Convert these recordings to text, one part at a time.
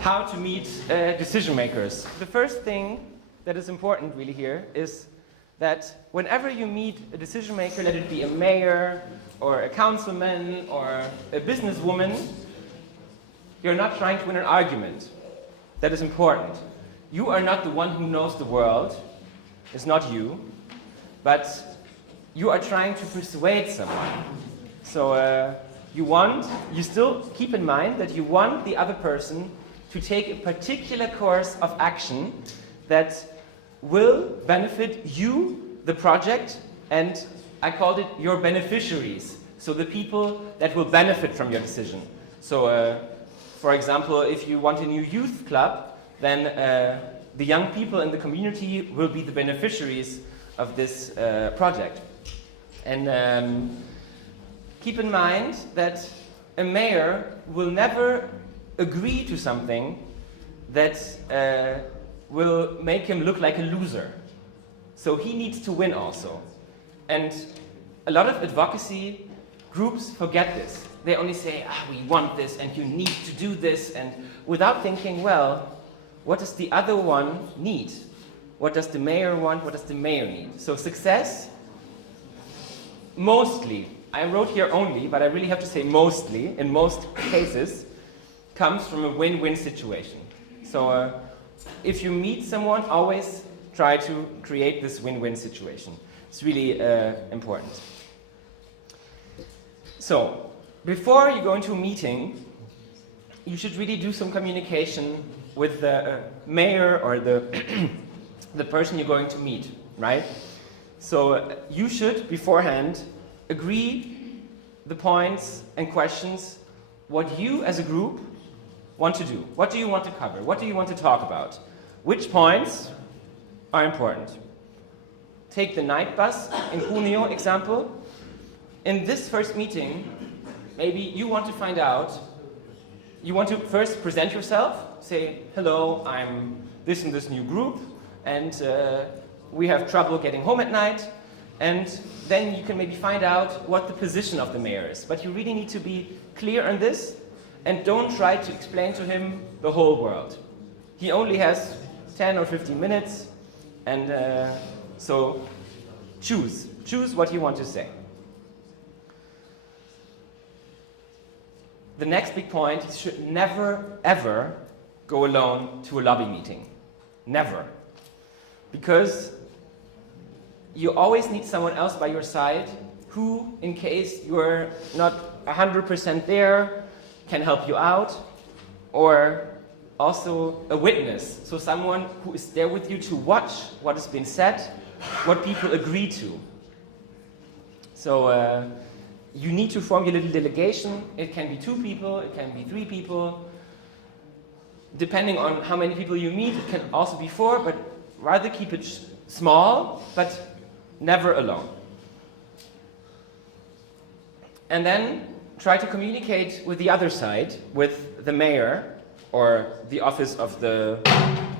how to meet decision makers. The first thing that is important really here is that whenever you meet a decision maker, let it be a mayor or a councilman or a businesswoman, you're not trying to win an argument. That is important. You are not the one who knows the world. It's not you. But you are trying to persuade someone. So you still keep in mind that you want the other person to take a particular course of action that will benefit you, the project, and I called it your beneficiaries. So the people that will benefit from your decision. So for example, if you want a new youth club, then the young people in the community will be the beneficiaries of this project. And keep in mind that a mayor will never agree to something that will make him look like a loser. So he needs to win also. And a lot of advocacy groups forget this. They only say, we want this and you need to do this, and without thinking, well, what does the other one need? What does the mayor want? What does the mayor need? So success, mostly, I wrote here only, but I really have to say mostly, in most cases, comes from a win-win situation. So if you meet someone, always try to create this win-win situation. It's really important. So before you go into a meeting, you should really do some communication with the mayor or the the person you're going to meet, right? So you should beforehand agree the points and questions what you as a group want to do. What do you want to cover? What do you want to talk about? Which points are important? Take the night bus in Cuneo example. In this first meeting, maybe you want to find out, you want to first present yourself, say, hello, I'm this and this new group, and we have trouble getting home at night, and then you can maybe find out what the position of the mayor is. But you really need to be clear on this, and don't try to explain to him the whole world. He only has 10 or 15 minutes, and so choose what you want to say. The next big point, you should never, ever go alone to a lobby meeting. Never. Because you always need someone else by your side who, in case you're not 100% there, can help you out, or also a witness, so someone who is there with you to watch what has been said, what people agree to. So you need to form your little delegation. It can be 2 people, it can be 3 people. Depending on how many people you meet, it can also be 4, but rather keep it small, but never alone. And then try to communicate with the other side, with the mayor or the office of the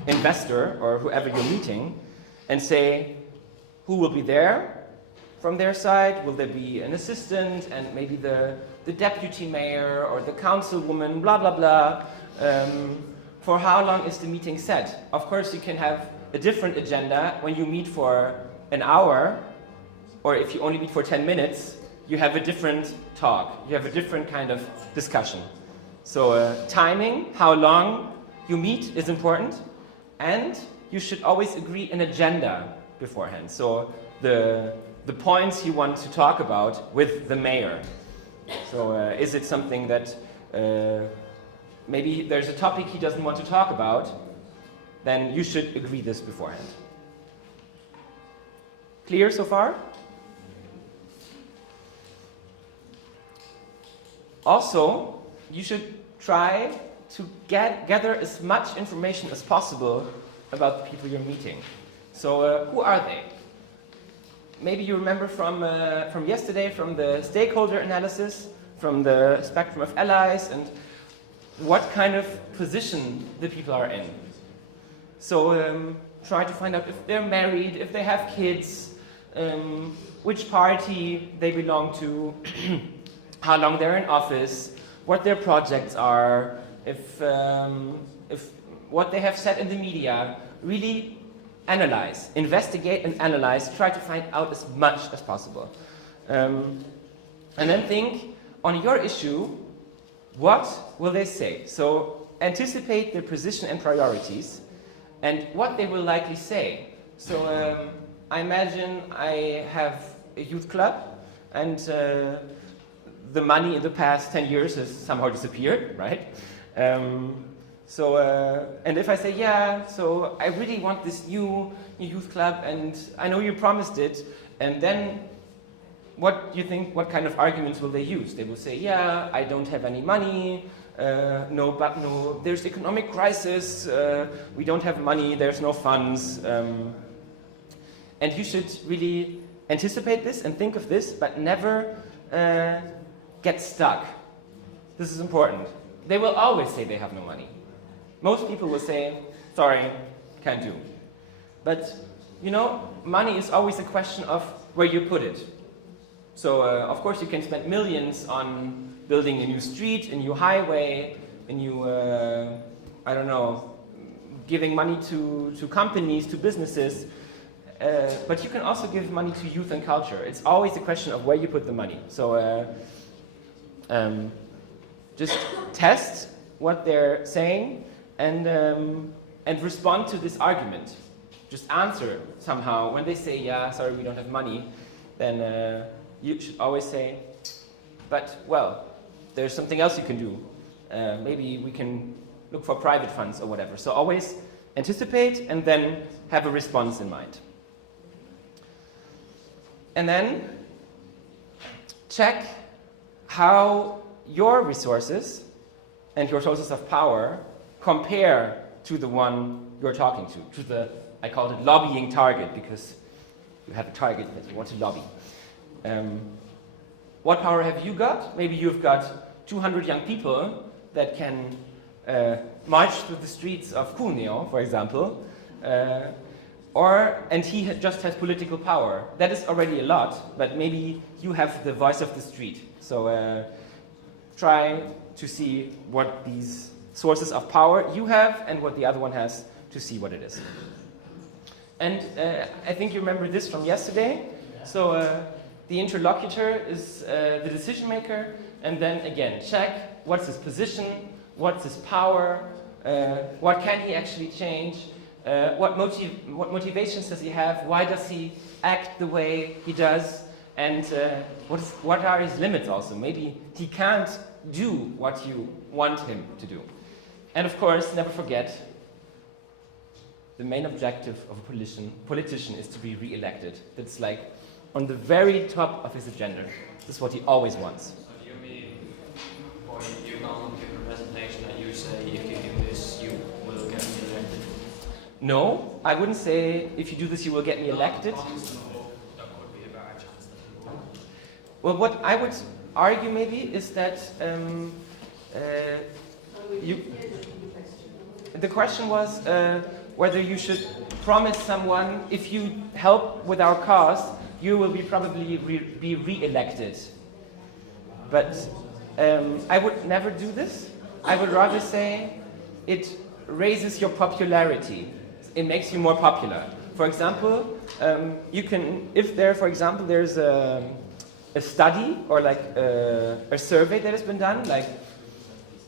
investor or whoever you're meeting, and say who will be there from their side. Will there be an assistant and maybe the deputy mayor or the councilwoman, blah, blah, blah. For how long is the meeting set? Of course, you can have a different agenda when you meet for an hour, or if you only meet for 10 minutes, you have a different talk. You have a different kind of discussion. So timing, how long you meet is important, and you should always agree an agenda beforehand. So the points you want to talk about with the mayor. So is it something that maybe there's a topic he doesn't want to talk about, then you should agree this beforehand. Clear so far? Also, you should try to gather as much information as possible about the people you're meeting. So who are they? Maybe you remember from yesterday, from the stakeholder analysis, from the spectrum of allies, and what kind of position the people are in. So try to find out if they're married, if they have kids, which party they belong to, how long they're in office, what their projects are, if if what they have said in the media, really analyze, investigate and analyze, try to find out as much as possible. And then think, on your issue, what will they say? So anticipate their position and priorities, and what they will likely say. So I imagine I have a youth club, and the money in the past 10 years has somehow disappeared, right? And if I say, yeah, so I really want this new youth club, and I know you promised it, and then what do you think, what kind of arguments will they use? They will say, yeah, I don't have any money, no, there's economic crisis, we don't have money, there's no funds. And you should really anticipate this and think of this, but never get stuck. This is important. They will always say they have no money. Most people will say, sorry, can't do. But, you know, money is always a question of where you put it. So, of course, you can spend millions on building a new street, a new highway, a new, I don't know, giving money to companies, to businesses. But you can also give money to youth and culture. It's always a question of where you put the money. So just test what they're saying and respond to this argument. Just answer somehow. When they say, yeah, sorry, we don't have money, then you should always say, but, well, there's something else you can do. Maybe we can look for private funds or whatever. So always anticipate and then have a response in mind. And then check how your resources and your sources of power compare to the one you're talking to the, I called it lobbying target, because you have a target that you want to lobby. What power have you got? Maybe you've got 200 young people that can march through the streets of Cuneo, for example, and he just has political power. That is already a lot, but maybe you have the voice of the street. So try to see what these sources of power you have and what the other one has, to see what it is. And I think you remember this from yesterday. So the interlocutor is the decision maker, and then again, check what's his position, what's his power, what can he actually change, what motivations does he have, why does he act the way he does, and what are his limits also. Maybe he can't do what you want him to do. And of course, never forget, the main objective of a politician is to be re-elected. That's like on the very top of his agenda. This is what he always wants. So do you mean, or you can't give a presentation that you say, if you do this, you will get me elected? No, I wouldn't say, if you do this, you will get me elected. That could be a better chance than Well, what I would argue maybe is that the question was whether you should promise someone, if you help with our cause, you will probably be re-elected. But I would never do this. I would rather say it raises your popularity. It makes you more popular. For example, you can, if there, for example, there's a study or like a survey that has been done, like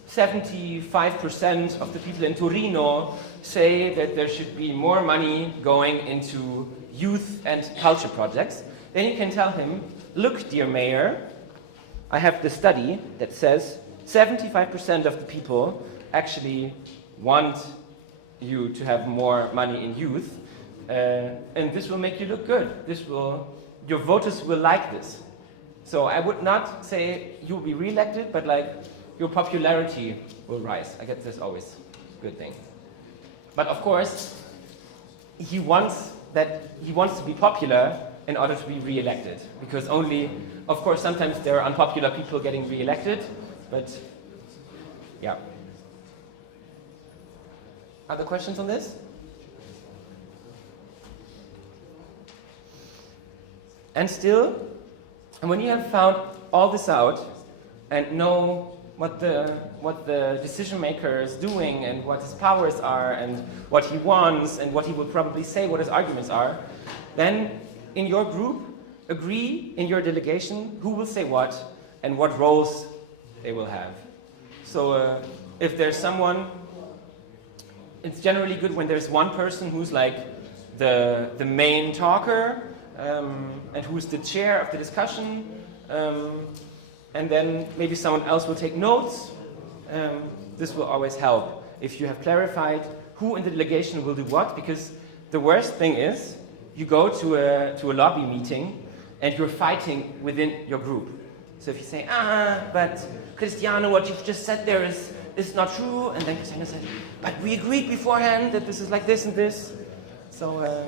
75% of the people in Torino say that there should be more money going into youth and culture projects, then you can tell him, look, dear mayor, I have the study that says 75% of the people actually want you to have more money in youth, and this will make you look good. Your voters will like this. So I would not say you'll be re-elected, but like your popularity will rise. I guess that's always a good thing. But of course, he wants to be popular in order to be re-elected, because only, of course, sometimes there are unpopular people getting re-elected, but yeah. Other questions on this? And still, when you have found all this out and know what the decision maker is doing and what his powers are and what he wants and what he will probably say, what his arguments are, then in your group, agree in your delegation who will say what and what roles they will have. So if there's someone, it's generally good when there's one person who's like the main talker and who's the chair of the discussion, and then maybe someone else will take notes. This will always help if you have clarified who in the delegation will do what, because the worst thing is you go to a lobby meeting and you're fighting within your group. So if you say, but Cristiano, what you've just said there is not true, and then Cristiano says, but we agreed beforehand that this is like this and this. So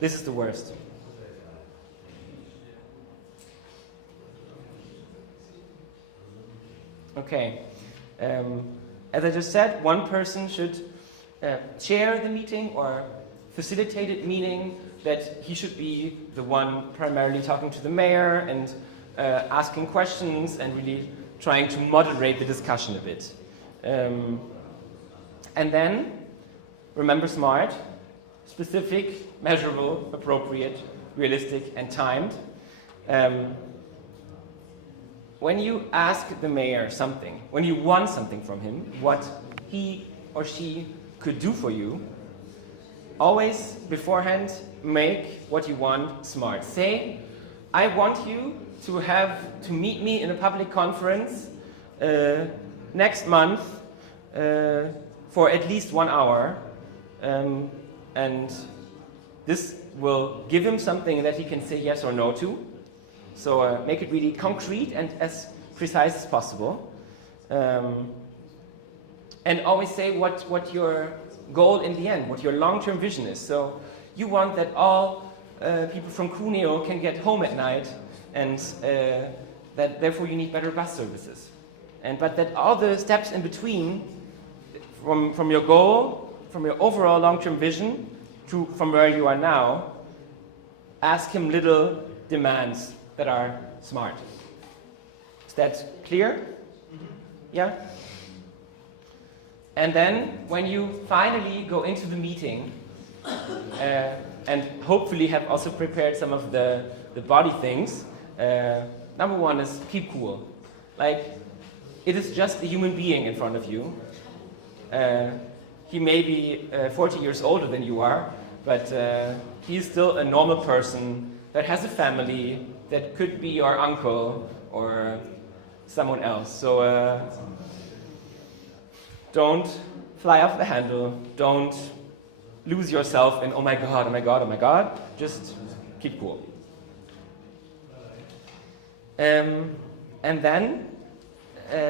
this is the worst. Okay. As I just said, one person should chair the meeting or facilitate it, meaning that he should be the one primarily talking to the mayor and asking questions and really trying to moderate the discussion a bit. And then, remember SMART, specific, measurable, appropriate, realistic, and timed. When you ask the mayor something, when you want something from him, what he or she could do for you, always beforehand make what you want SMART. Say, I want you to meet me in a public conference next month for at least 1 hour, and this will give him something that he can say yes or no to. So make it really concrete and as precise as possible. And always say what your goal in the end, what your long-term vision is. So you want that all people from Cuneo can get home at night, and that therefore you need better bus services. But that all the steps in between, from your goal, from your overall long-term vision, to from where you are now, ask him little demands that are SMART. Is that clear? Mm-hmm. Yeah? And then, when you finally go into the meeting, and hopefully have also prepared some of the body things, number one is keep cool. Like, it is just a human being in front of you. He may be 40 years older than you are, but he's still a normal person that has a family, that could be your uncle or someone else. So don't fly off the handle. Don't lose yourself in, oh my God, oh my God, oh my God. Just keep cool. And then,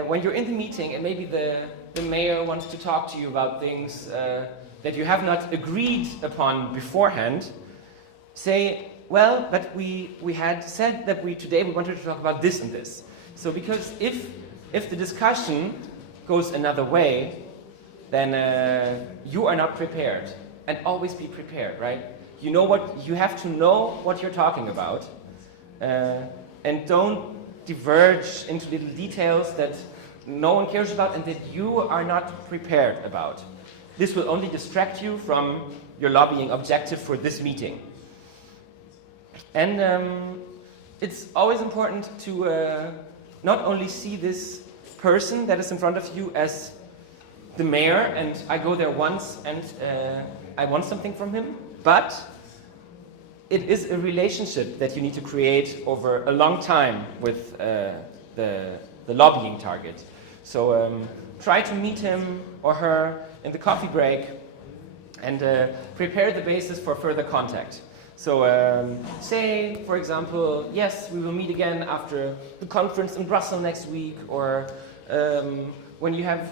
when you're in the meeting and maybe the mayor wants to talk to you about things that you have not agreed upon beforehand, say, well, but we had said that today we wanted to talk about this and this. So because if the discussion goes another way, then you are not prepared. And always be prepared, right? You have to know what you're talking about. And don't diverge into little details that no one cares about and that you are not prepared about. This will only distract you from your lobbying objective for this meeting. And it's always important to not only see this person that is in front of you as the mayor, and I go there once and I want something from him, but it is a relationship that you need to create over a long time with the lobbying target. So try to meet him or her in the coffee break and prepare the basis for further contact. So say, for example, yes, we will meet again after the conference in Brussels next week, or when you have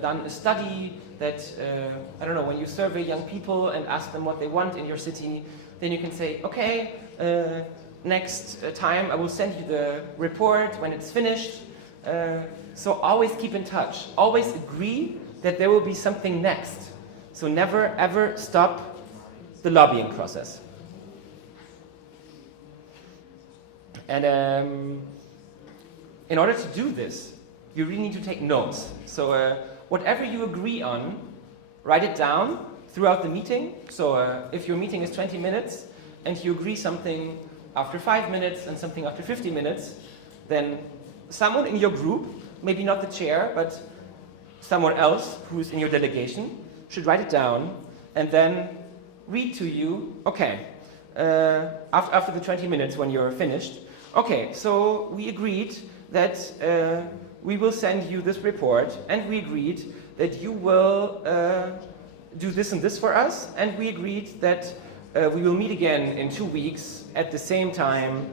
done a study that, I don't know, when you survey young people and ask them what they want in your city, then you can say, okay, next time I will send you the report when it's finished. So always keep in touch. Always agree that there will be something next. So never ever stop the lobbying process. And in order to do this, you really need to take notes. So whatever you agree on, write it down throughout the meeting. So if your meeting is 20 minutes and you agree something after 5 minutes and something after 50 minutes, then someone in your group, maybe not the chair, but someone else who's in your delegation, should write it down and then read to you, okay, after the 20 minutes when you're finished, okay, so we agreed that we will send you this report, and we agreed that you will do this and this for us, and we agreed that we will meet again in 2 weeks at the same time.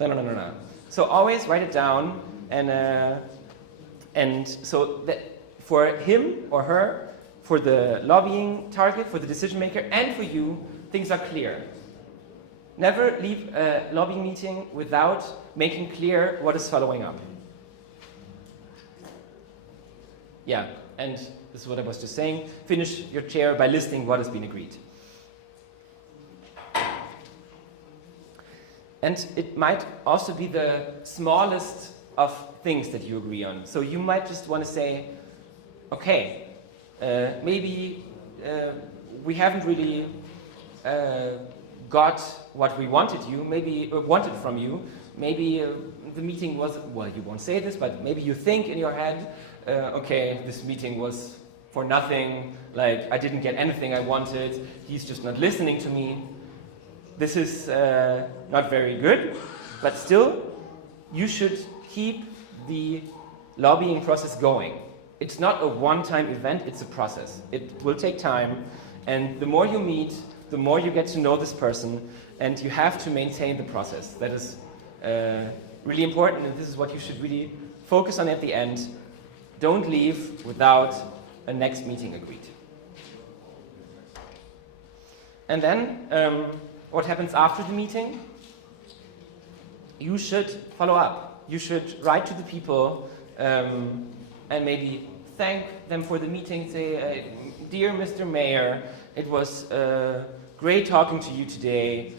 No. So always write it down, and so that for him or her, for the lobbying target, for the decision maker, and for you, things are clear. Never leave a lobbying meeting without making clear what is following up. Yeah, and this is what I was just saying. Finish your chair by listing what has been agreed. And it might also be the smallest of things that you agree on. So you might just want to say, okay, maybe we haven't really got what we wanted from you. Maybe the meeting was, well, you won't say this, but maybe you think in your head, okay, this meeting was for nothing, like I didn't get anything I wanted, he's just not listening to me. This is not very good, but still, you should keep the lobbying process going. It's not a one-time event, it's a process. It will take time, and the more you meet, the more you get to know this person, and you have to maintain the process. That is really important, and this is what you should really focus on at the end. Don't leave without a next meeting agreed. And then, what happens after the meeting? You should follow up. You should write to the people and maybe thank them for the meeting. Say, dear Mr. Mayor, it was great talking to you today.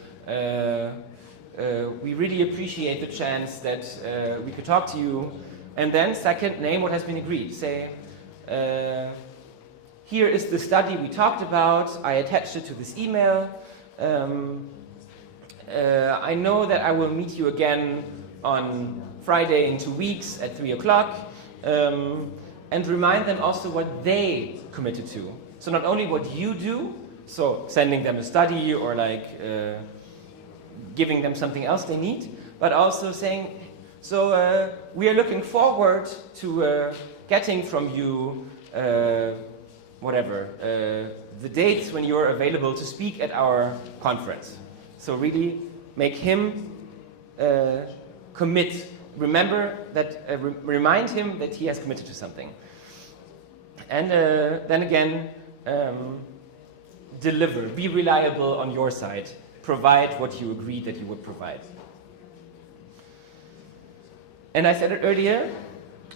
We really appreciate the chance that we could talk to you. And then second, name what has been agreed. Say, here is the study we talked about. I attached it to this email. I know that I will meet you again on Friday in 2 weeks at 3 o'clock. And remind them also what they committed to. So not only what you do, so sending them a study or like giving them something else they need, but also saying, so we are looking forward to getting from you the dates when you're available to speak at our conference. So really make him commit. Remember that, remind him that he has committed to something. And then again, deliver. Be reliable on your side. Provide what you agreed that you would provide. And I said it earlier,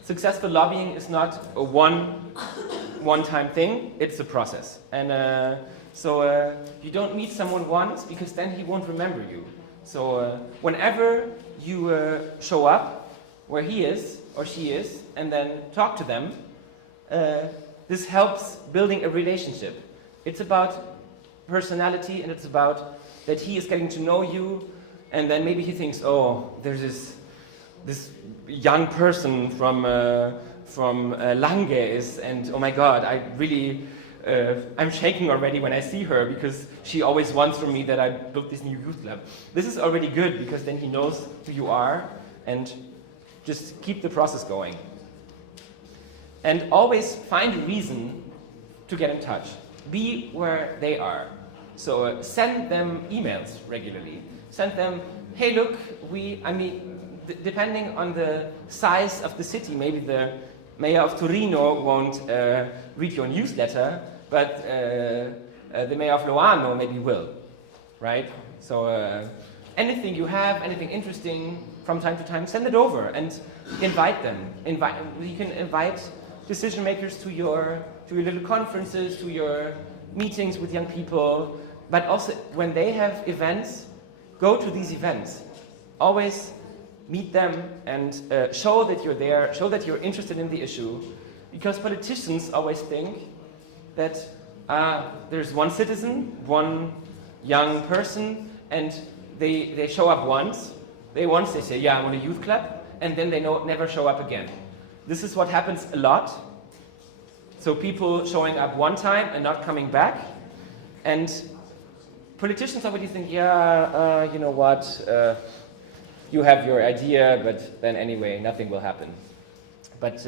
successful lobbying is not a one-time thing, it's a process. And so you don't meet someone once, because then he won't remember you. So whenever you show up where he is or she is and then talk to them, this helps building a relationship. It's about personality, and it's about that he is getting to know you, and then maybe he thinks, oh, there's this young person from Lange and oh my God, I'm shaking already when I see her, because she always wants from me that I built this new youth lab. This is already good, because then he knows who you are, and just keep the process going. And always find a reason to get in touch. Be where they are. So send them emails regularly. Send them, hey look, depending on the size of the city, maybe the mayor of Torino won't read your newsletter, but the mayor of Loano maybe will, right? So anything you have, anything interesting, from time to time, send it over and invite them. You can invite decision makers to your little conferences, to your meetings with young people, but also when they have events, go to these events. Always meet them and show that you're there, show that you're interested in the issue. Because politicians always think that there's one citizen, one young person, and they show up once. They say, yeah, I'm on a youth club, and then they never show up again. This is what happens a lot. So people showing up one time and not coming back. And politicians already think, yeah, you know what, you have your idea, but then anyway, nothing will happen. But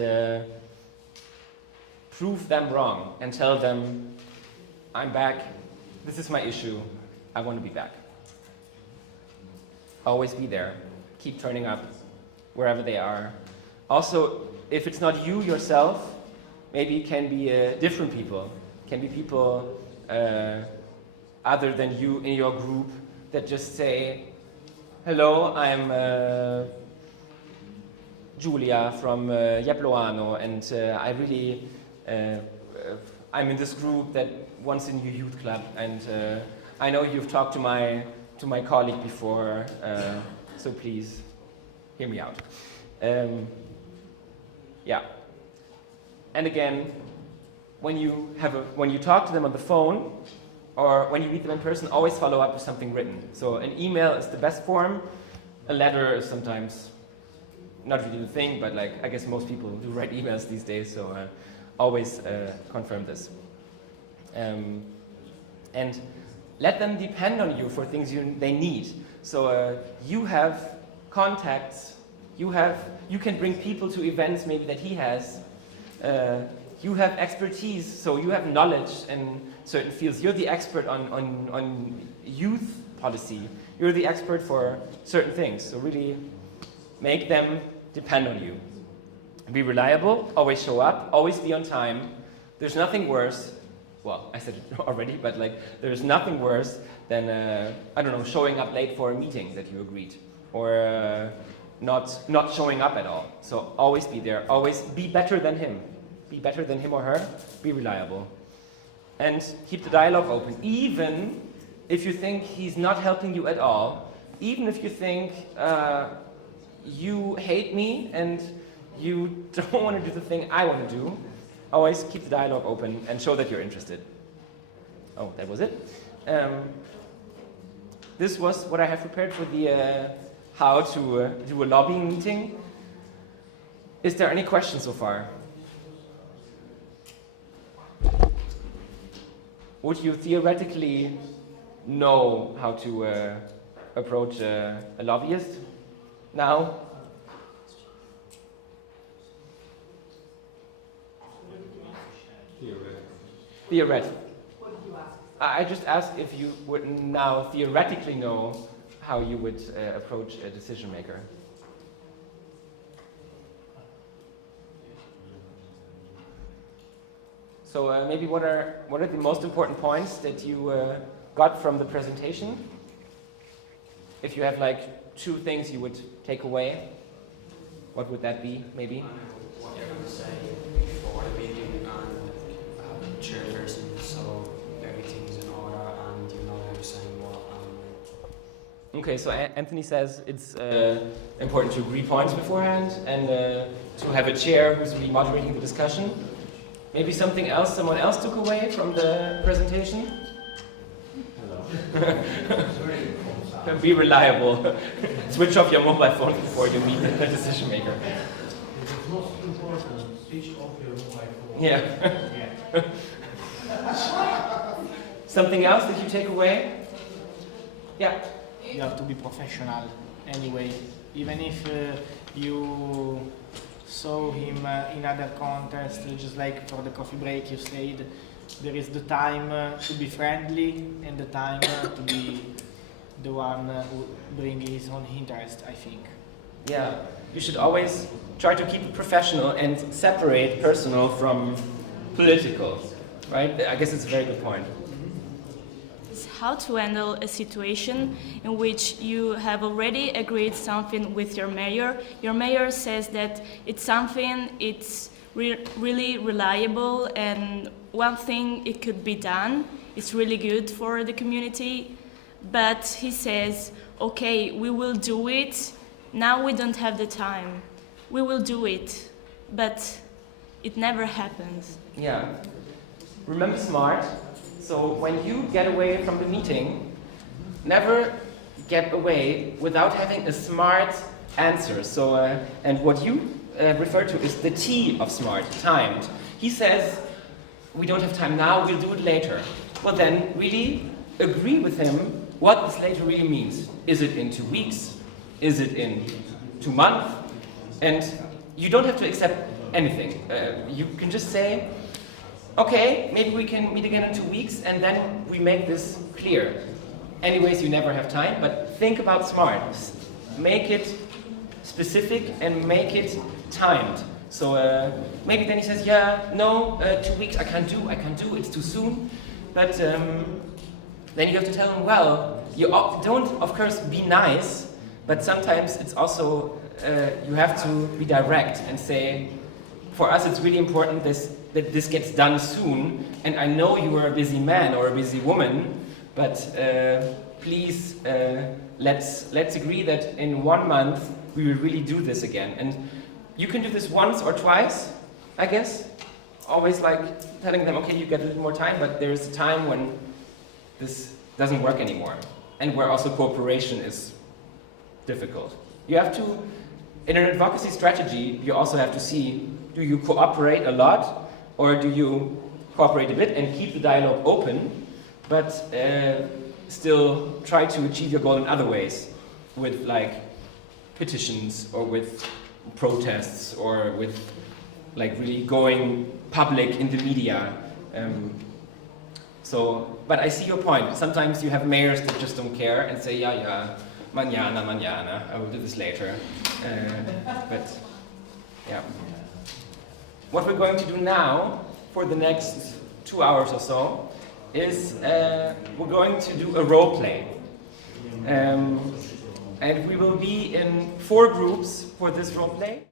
prove them wrong and tell them, I'm back, this is my issue, I want to be back. Always be there. Keep turning up wherever they are. Also, if it's not you yourself, maybe it can be different people. It can be people other than you in your group that just say, hello, I'm Julia from Jabloano, and I really, I'm in this group that wants a new youth club, and I know you've talked to my colleague before, so please hear me out. Yeah. And again, when you talk to them on the phone or when you meet them in person, always follow up with something written. So an email is the best form. A letter is sometimes not really the thing, but like I guess most people do write emails these days, so always confirm this. And let them depend on you for things they need. So you have contacts, you can bring people to events maybe that he has. You have expertise, so you have knowledge in certain fields. You're the expert on youth policy. You're the expert for certain things. So really make them depend on you. Be reliable, always show up, always be on time. There's nothing worse. Well, I said it already, but like there's nothing worse than I don't know, showing up late for a meeting that you agreed, or not showing up at all. So always be there. Always be better than him. Be better than him or her. Be reliable, and keep the dialogue open. Even if you think he's not helping you at all, even if you think you hate me and you don't want to do the thing I want to do, always keep the dialogue open and show that you're interested. Oh, that was it. This was what I have prepared for the how to do a lobbying meeting. Is there any questions so far? Would you theoretically know how to approach a lobbyist now? Theoretically. What did you ask? I just asked if you would now theoretically know how you would approach a decision maker. So maybe what are the most important points that you got from the presentation? If you have like 2 things you would take away, what would that be, maybe? What you're going to say before the meeting and chairperson, so everything's in order and you know who's saying what. Okay, so Anthony says it's important to agree points beforehand and to have a chair who's really moderating the discussion. Maybe something else someone else took away from the presentation? Hello. Be reliable. Switch off your mobile phone before you meet the decision maker. It's most important, switch off your mobile phone. Yeah. Something else that you take away? Yeah. You have to be professional anyway. Even if you saw him in other contests, just like for the coffee break you said, there is the time to be friendly and the time to be the one who brings his own interest, I think. Yeah, you should always try to keep it professional and separate personal from political, right? I guess it's a very good point. How to handle a situation in which you have already agreed something with your mayor. Your mayor says that it's something, it's really reliable, and one thing it could be done, it's really good for the community, but he says, okay, we will do it now we don't have the time. We will do it, but it never happens. Yeah. Remember SMART. So when you get away from the meeting, never get away without having a SMART answer. So, and what you refer to is the T of SMART, timed. He says, we don't have time now, we'll do it later. Well then, really agree with him what this later really means. Is it in 2 weeks? Is it in 2 months? And you don't have to accept anything. You can just say, okay, maybe we can meet again in 2 weeks, and then we make this clear. Anyways, you never have time, but think about SMART. Make it specific and make it timed. So maybe then he says, yeah, no, 2 weeks I can't do, it's too soon. But then you have to tell him, well, you don't, of course, be nice, but sometimes it's also, you have to be direct and say, for us it's really important that this gets done soon, and I know you are a busy man or a busy woman, but please, let's agree that in 1 month we will really do this again. And you can do this once or twice, I guess. Always like telling them, okay, you get a little more time, but there's a time when this doesn't work anymore, and where also cooperation is difficult. You have to, in an advocacy strategy, you also have to see, do you cooperate a lot, or do you cooperate a bit and keep the dialogue open, but still try to achieve your goal in other ways, with like petitions, or with protests, or with like really going public in the media. But I see your point. Sometimes you have mayors that just don't care and say, yeah, mañana, I will do this later. But yeah. What we're going to do now, for the next 2 hours or so, is we're going to do a role play. And we will be in 4 groups for this role play.